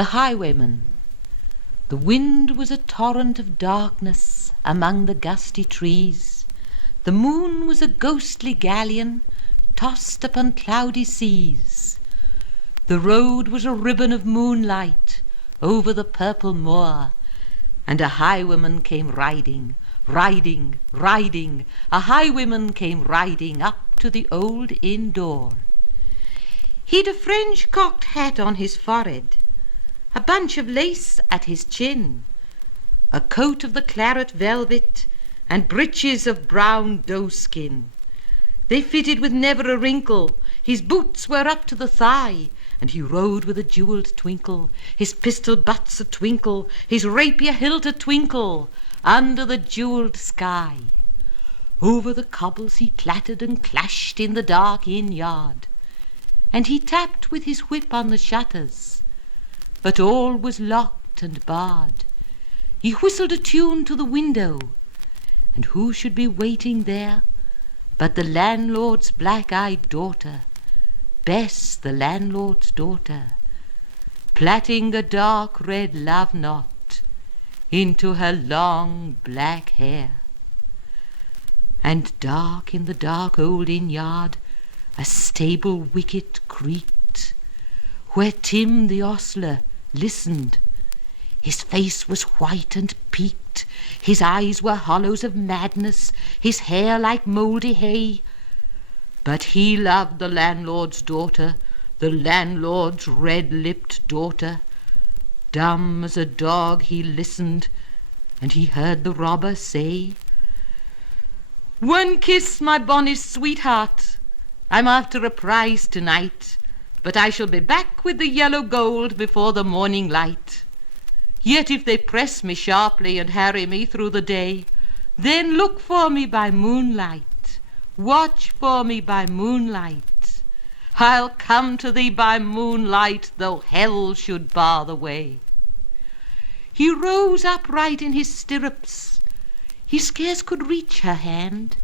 The Highwayman. The wind was a torrent of darkness among the gusty trees. The moon was a ghostly galleon tossed upon cloudy seas. The road was a ribbon of moonlight over the purple moor, and a highwayman came riding, riding, riding. A highwayman came riding up to the old inn door. He'd a French cocked hat on his forehead, a bunch of lace at his chin, a coat of the claret velvet, and breeches of brown doeskin. They fitted with never a wrinkle, his boots were up to the thigh, and he rode with a jewelled twinkle, his pistol butts a twinkle, his rapier hilt a twinkle, under the jewelled sky. Over the cobbles he clattered and clashed in the dark inn yard, and he tapped with his whip on the shutters, but all was locked and barred. He whistled a tune to the window, and who should be waiting there but the landlord's black-eyed daughter, Bess, the landlord's daughter, plaiting a dark red love knot into her long black hair. And dark in the dark old inn yard a stable wicket creaked, where Tim the ostler listened. His face was white and peaked, his eyes were hollows of madness, his hair like mouldy hay. But he loved the landlord's daughter, the landlord's red-lipped daughter. Dumb as a dog he listened, and he heard the robber say, "One kiss, my bonny sweetheart. I'm after a prize tonight, but I shall be back with the yellow gold before the morning light. Yet if they press me sharply and harry me through the day, then look for me by moonlight, watch for me by moonlight. I'll come to thee by moonlight, though hell should bar the way." He rose upright in his stirrups. He scarce could reach her hand,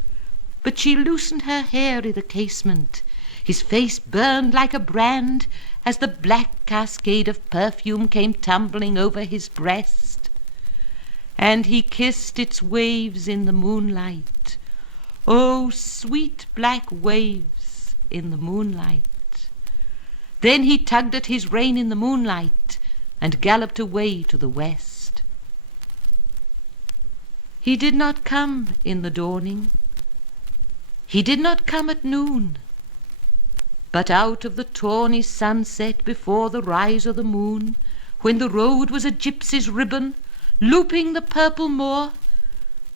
but she loosened her hair i' the casement. His face burned like a brand as the black cascade of perfume came tumbling over his breast, and he kissed its waves in the moonlight. Oh, sweet black waves in the moonlight. Then he tugged at his rein in the moonlight and galloped away to the west. He did not come in the dawning. He did not come at noon, but out of the tawny sunset before the rise of the moon, when the road was a gypsy's ribbon looping the purple moor,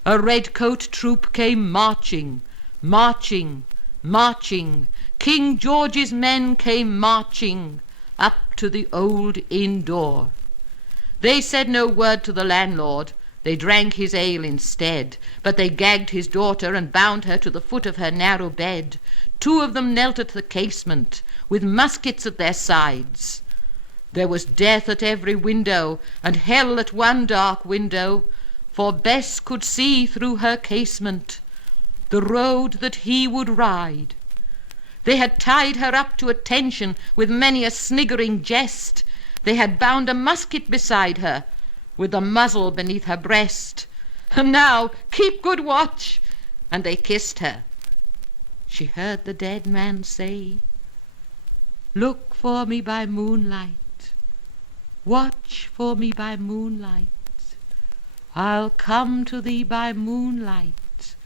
a red-coat troop came marching, marching, marching. King George's men came marching up to the old inn door. They said no word to the landlord, they drank his ale instead, but they gagged his daughter and bound her to the foot of her narrow bed. Two of them knelt at the casement, with muskets at their sides. There was death at every window, and hell at one dark window, for Bess could see through her casement the road that he would ride. They had tied her up to attention with many a sniggering jest. They had bound a musket beside her, with the muzzle beneath her breast. And now keep good watch, and they kissed her. She heard the dead man say, "Look for me by moonlight, watch for me by moonlight. I'll come to thee by moonlight,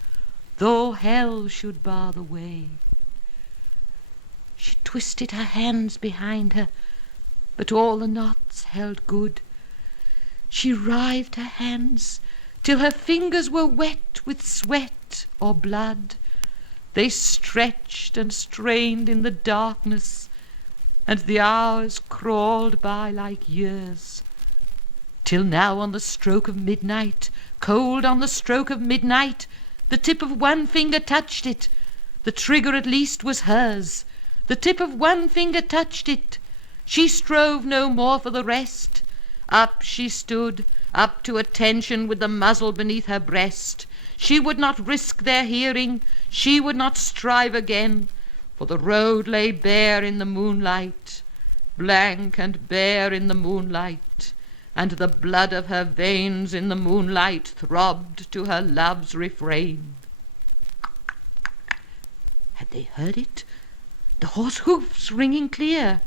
though hell should bar the way." She twisted her hands behind her, but all the knots held good. She writhed her hands till her fingers were wet with sweat or blood. They stretched and strained in the darkness, and the hours crawled by like years, till now on the stroke of midnight, cold on the stroke of midnight, the tip of one finger touched it. The trigger at least was hers. The tip of one finger touched it. She strove no more for the rest. Up she stood, up to attention with the muzzle beneath her breast. She would not risk their hearing, she would not strive again, for the road lay bare in the moonlight, blank and bare in the moonlight, and the blood of her veins in the moonlight throbbed to her love's refrain. Had they heard it? The horse hoofs ringing clear.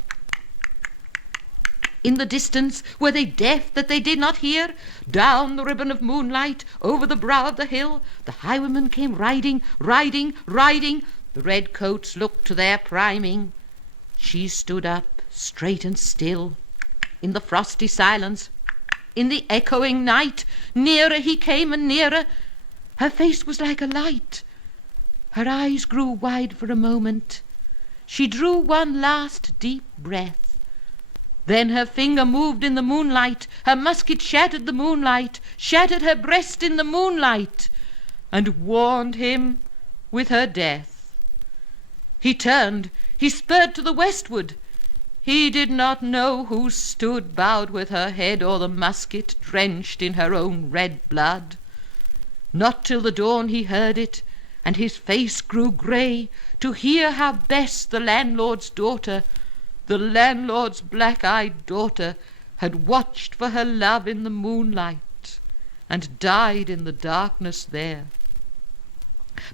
In the distance, were they deaf that they did not hear? Down the ribbon of moonlight, over the brow of the hill, the highwayman came riding, riding, riding. The redcoats looked to their priming. She stood up, straight and still, in the frosty silence, in the echoing night. Nearer he came and nearer. Her face was like a light. Her eyes grew wide for a moment. She drew one last deep breath. Then her finger moved in the moonlight. Her musket shattered the moonlight, shattered her breast in the moonlight, and warned him with her death. He turned, he spurred to the westward. He did not know who stood bowed with her head o'er the musket, drenched in her own red blood. Not till the dawn he heard it, and his face grew grey, to hear how best the landlord's daughter, the landlord's black-eyed daughter, had watched for her love in the moonlight, and died in the darkness there.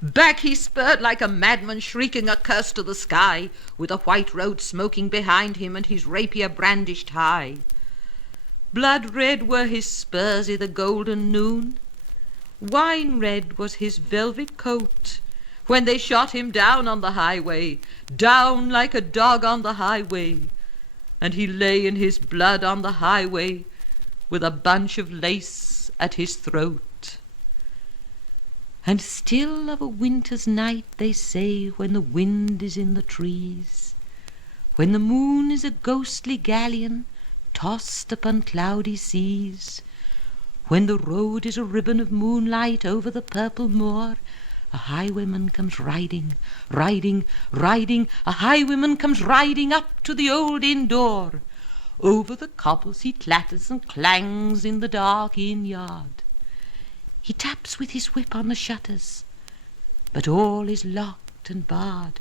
Back he spurred like a madman, shrieking a curse to the sky, with a white road smoking behind him and his rapier brandished high. Blood-red were his spurs i' the golden noon, wine-red was his velvet coat, when they shot him down on the highway, down like a dog on the highway, and he lay in his blood on the highway, with a bunch of lace at his throat. And still of a winter's night they say, when the wind is in the trees, when the moon is a ghostly galleon tossed upon cloudy seas, when the road is a ribbon of moonlight over the purple moor, a highwayman comes riding, riding, riding, a highwayman comes riding up to the old inn door. Over the cobbles he clatters and clangs in the dark inn yard. He taps with his whip on the shutters, but all is locked and barred.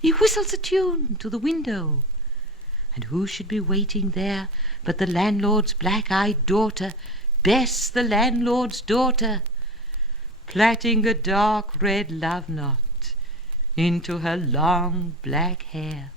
He whistles a tune to the window, and who should be waiting there but the landlord's black-eyed daughter, Bess, the landlord's daughter, plaiting a dark red love knot into her long black hair.